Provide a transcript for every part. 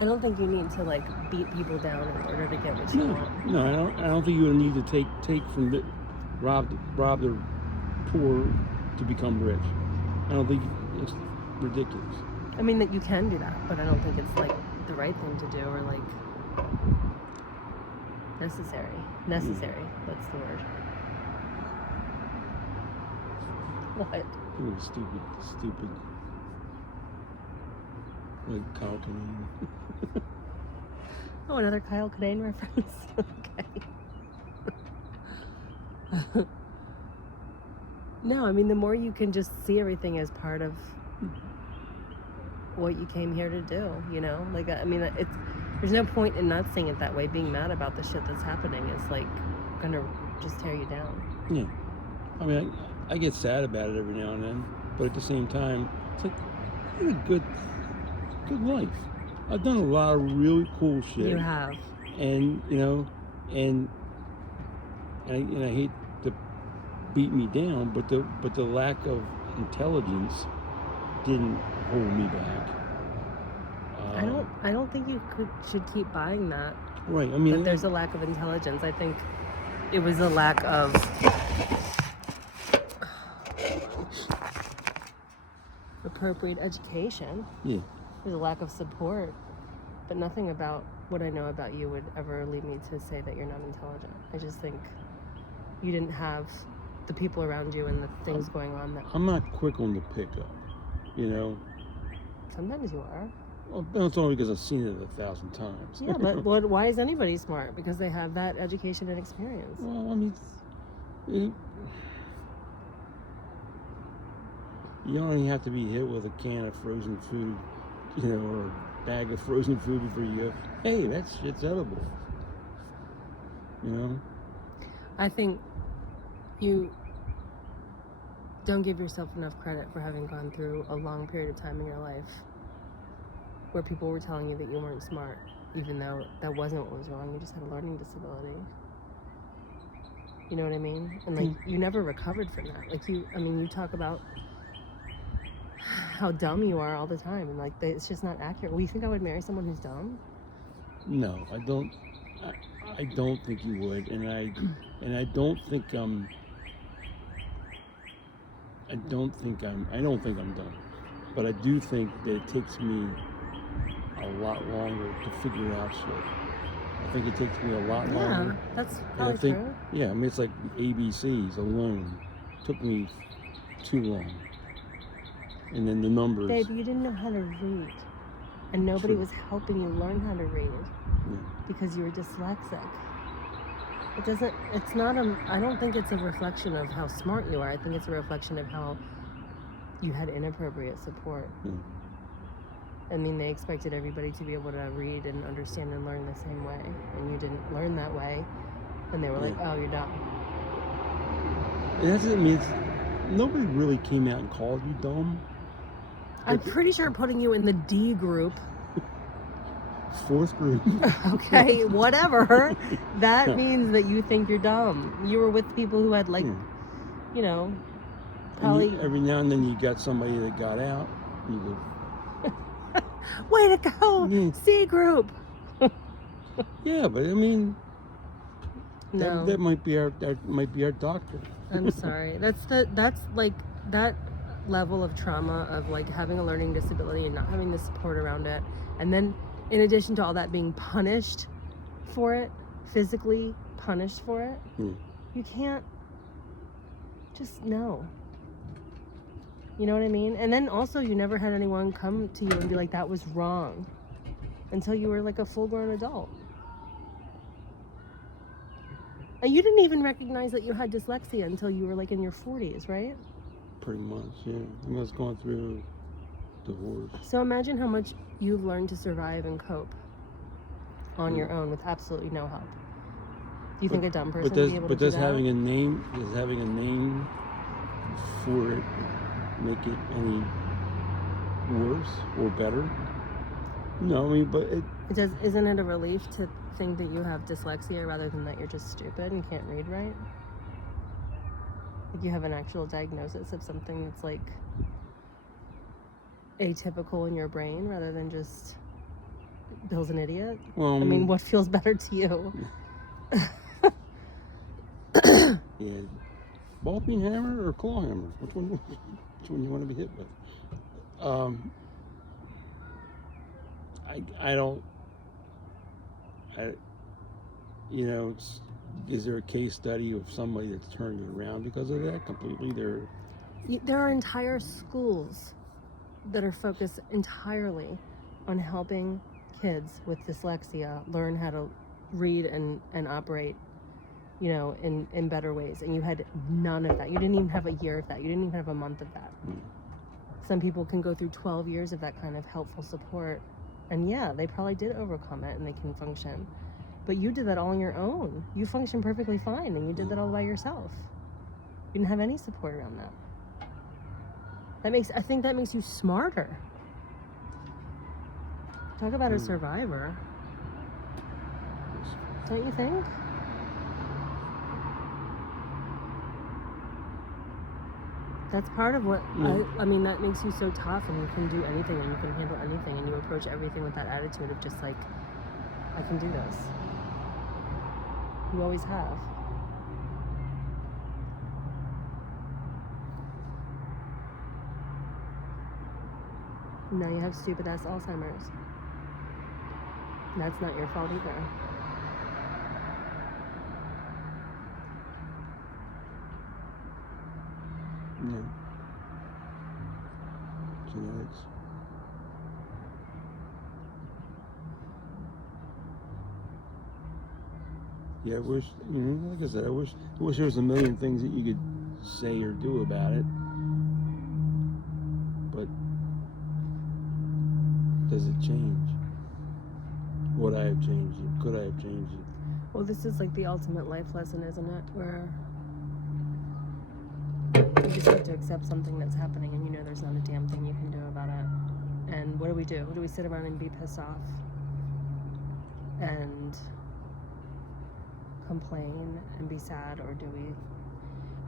I don't think you need to like beat people down in order to get what you want. No, I don't think you need to take from the rob the poor to become rich. I don't think it's ridiculous. I mean that you can do that, but I don't think it's like the right thing to do or like necessary. That's the word. What? Ooh, stupid. Like Kyle Kinane. Oh, another Kyle Kinane reference. Okay. No, I mean the more you can just see everything as part of what you came here to do, you know? Like, I mean, there's no point in not seeing it that way. Being mad about the shit that's happening is like gonna just tear you down. Yeah. I mean, I get sad about it every now and then, but at the same time, it's like, I had a good life. I've done a lot of really cool shit. You have. And, you know, and I hate to beat me down, but the lack of intelligence didn't hold me back. I don't think you should keep buying that. Right. I mean, that there's a lack of intelligence. I think it was a lack of appropriate education. Yeah. There's a lack of support, but nothing about what I know about you would ever lead me to say that you're not intelligent. I just think you didn't have the people around you and the things going on that. I'm not quick on the pickup, you know. Sometimes you are. Well, that's only because I've seen it 1,000 times. Yeah, but why is anybody smart? Because they have that education and experience. Well, I mean, you don't even have to be hit with a can of frozen food, you know, or a bag of frozen food before you go, hey, that shit's edible. You know? I think you don't give yourself enough credit for having gone through a long period of time in your life where people were telling you that you weren't smart, even though that wasn't what was wrong. You just had a learning disability. You know what I mean? And like, you never recovered from that. Like you talk about how dumb you are all the time, and like, it's just not accurate. Well, you think I would marry someone who's dumb? No, I don't. I don't think you would, and I don't think I don't think I'm dumb, but I do think that it takes me a lot longer to figure out shit. I think it takes me a lot longer. Yeah, that's probably true. Yeah, I mean, it's like ABCs alone took me too long. And then the numbers. Babe, you didn't know how to read. And nobody was helping you learn how to read because you were dyslexic. I don't think it's a reflection of how smart you are. I think it's a reflection of how you had inappropriate support. I mean, they expected everybody to be able to read and understand and learn the same way. And you didn't learn that way. And they were like, oh, you're dumb. And that's what it means. Nobody really came out and called you dumb. I'm pretty sure putting you in the D group. 4th group. Okay, whatever. That means that you think you're dumb. You were with people who had, like, you know, probably. Every now and then you got somebody that got out. And you go, way to go, C group. Yeah, but I mean, no, that might be our doctor. I'm sorry. That's like that level of trauma of like having a learning disability and not having the support around it, and then in addition to all that, being punished for it, physically punished for it. You can't just know. You know what I mean? And then also, you never had anyone come to you and be like, that was wrong, until you were like a full-grown adult. And you didn't even recognize that you had dyslexia until you were like in your 40s, right? Pretty much, yeah. I was going through divorce. So imagine how much you've learned to survive and cope on your own with absolutely no help. Do you think a dumb person would be able to do that? But does having a name for it make it any worse or better? No, I mean, but isn't it a relief to think that you have dyslexia rather than that you're just stupid and can't read right? Like you have an actual diagnosis of something that's like atypical in your brain rather than just Bill's an idiot? Well, I mean, what feels better to you? Yeah, ball peen hammer or claw hammer? Which one? Which one you want to be hit with? I don't. You know, is there a case study of somebody that's turned it around because of that completely? There are entire schools that are focused entirely on helping kids with dyslexia learn how to read and operate, you know, in better ways. And you had none of that. You didn't even have a year of that. You didn't even have a month of that. Some people can go through 12 years of that kind of helpful support. And yeah, they probably did overcome it and they can function. But you did that all on your own. You functioned perfectly fine and you did that all by yourself. You didn't have any support around that. I think that makes you smarter. Talk about a survivor. Don't you think? That's part of what, I mean, that makes you so tough and you can do anything and you can handle anything and you approach everything with that attitude of just like, I can do this. You always have. Now you have stupid ass Alzheimer's. That's not your fault either. No. Genetics. Yeah, I wish, like I said, I wish there was a million things that you could say or do about it. But does it change? Would I have changed it? Could I have changed it? Well, this is like the ultimate life lesson, isn't it? Where you just have to accept something that's happening and you know there's not a damn thing you can do about it. And what do? Do we sit around and be pissed off and complain and be sad, or do we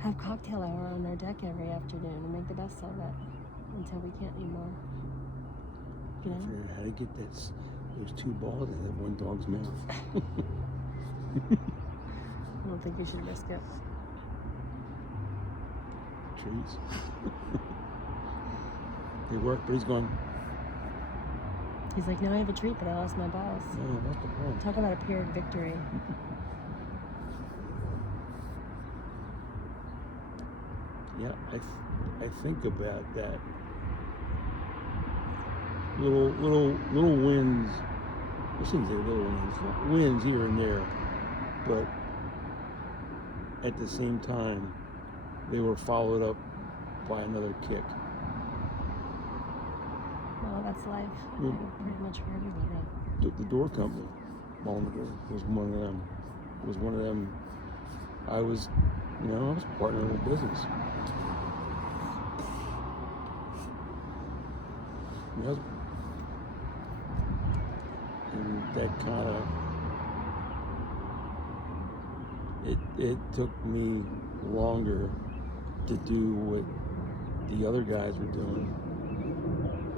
have cocktail hour on our deck every afternoon and make the best of it until we can't anymore? You know? I figured out how to get those two balls out of one dog's mouth. I don't think you should risk it. Trees. They work, but he's going. He's like, now I have a treat, but I lost my balls. Yeah, that's the problem. Talk about a pyrrhic victory. Yeah, I think about that. Little wins. I shouldn't say little wins here and there, but at the same time, they were followed up by another kick. Well, that's life. Yeah. Pretty much for everybody. The door company, Baltimore, was one of them. I was partner in the business. And that kind of, it took me longer to do what the other guys were doing.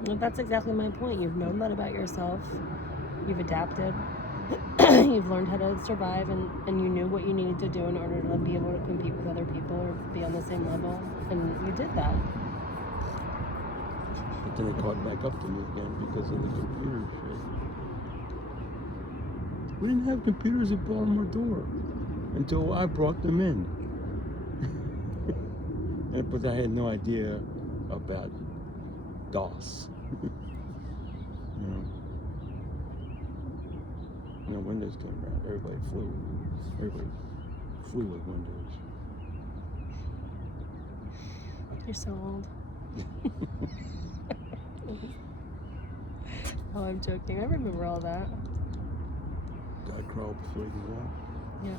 Well, that's exactly my point. You've known that about yourself. You've adapted. You've learned how to survive, and you knew what you needed to do in order to be able to compete with other people or be on the same level, and you did that. But then it caught back up to me again because of the computer shit. We didn't have computers at Baltimore Door until I brought them in. But I had no idea about DOS. When Windows came around, everybody flew with Windows. You're so old. Oh, I'm joking. I remember all that. God crawled before he could walk. Yeah.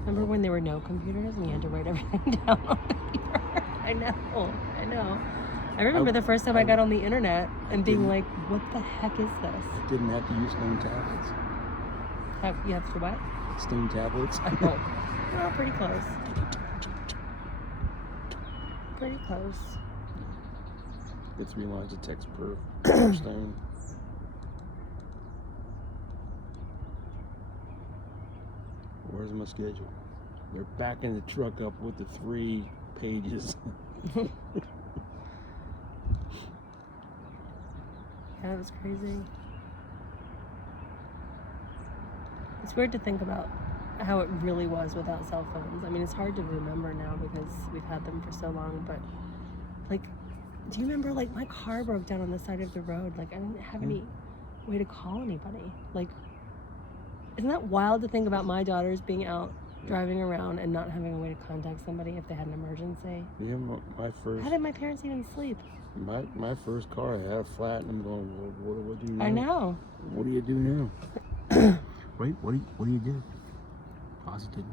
Remember when there were no computers and you had to write everything down on paper? I know. I remember the first time I got on the internet and being like, what the heck is this? I didn't have to use stone tablets. You have to what? Stone tablets. Oh. Well, pretty close. Pretty close. Get 3 lines of text per stone. Where's my schedule? They're backing the truck up with the 3 pages. Yeah, it was crazy. It's weird to think about how it really was without cell phones. I mean, it's hard to remember now because we've had them for so long, but like, do you remember, like, my car broke down on the side of the road? Like, I didn't have any way to call anybody. Like, isn't that wild to think about my daughters being out driving around and not having a way to contact somebody if they had an emergency? Yeah, my first. How did my parents even sleep? My first car, I had a flat, and I'm going, well, what do I do now? I know. What do you do now? Wait, what do you do? Positive.